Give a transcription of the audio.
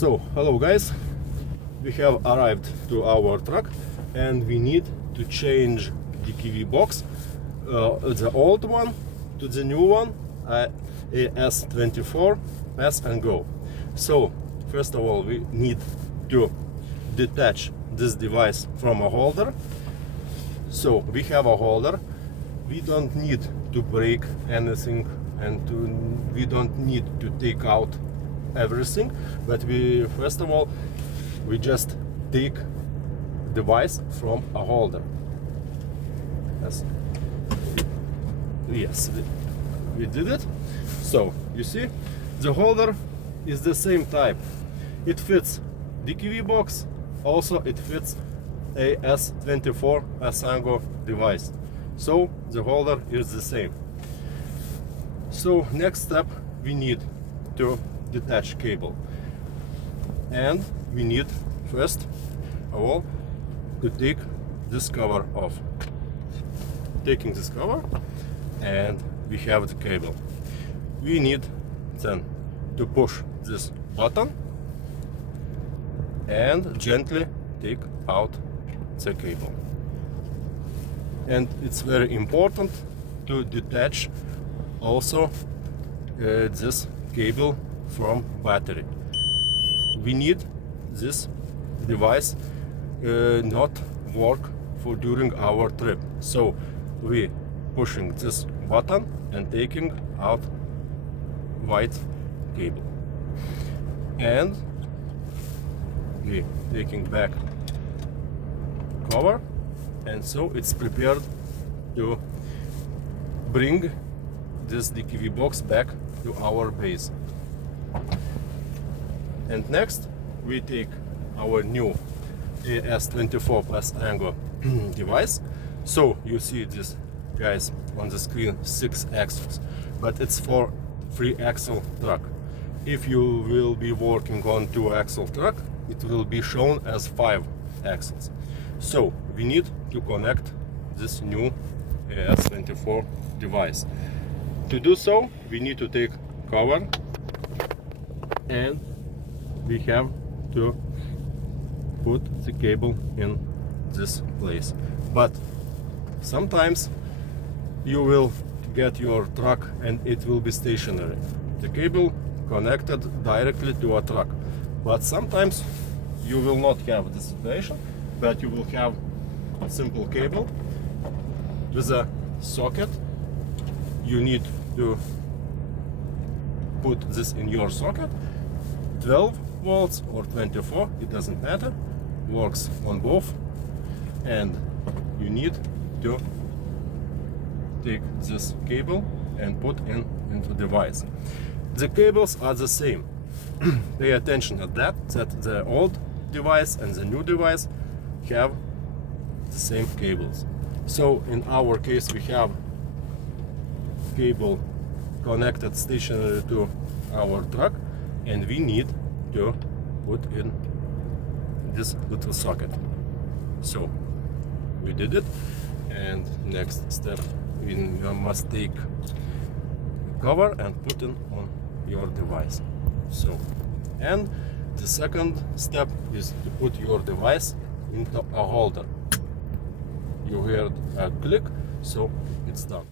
So, hello guys, we have arrived to our truck and we need to change DKV box, the old one to the new one, AS24 PASSANGO. So, first of all, we need to detach this device from a holder. So, we have a holder, we don't need to break anything and we don't need to take out everything, but we first of all we just take device from a holder. Yes, we did it. So you see, the holder is the same type. It fits DKV box, also it fits AS24 PASSANGO device. So the holder is the same. So next step, we need to detach cable, and we need first of all to take this cover off. Taking this cover, and we have the cable. We need then to push this button and gently take out the cable. And it's very important to detach also this cable from battery. We need this device not work for during our trip. So we pushing this button and taking out white cable, and we taking back cover, and so it's prepared to bring this DKV box back to our base. And next we take our new AS24 PASSANGO device. So you see this, guys, on the screen, 6 axles, but it's for 3-axle truck. If you will be working on 2-axle truck, it will be shown as 5 axles. So we need to connect this new AS24 device. To do so, we need to take cover and we have to put the cable in this place. But sometimes you will get your truck and it will be stationary, the cable connected directly to a truck. But sometimes you will not have this situation, but you will have a simple cable with a socket. You need to put this in your socket, 12 volts or 24, it doesn't matter, works on both. And you need to take this cable and put into the device. The cables are the same. Pay attention at that the old device and the new device have the same cables. So in our case we have cable connected stationary to our truck, and we need to put in this little socket. So we did it, and next step, you must take cover and put it on your device. So, and the second step is to put your device into a holder. You heard a click, so it's done.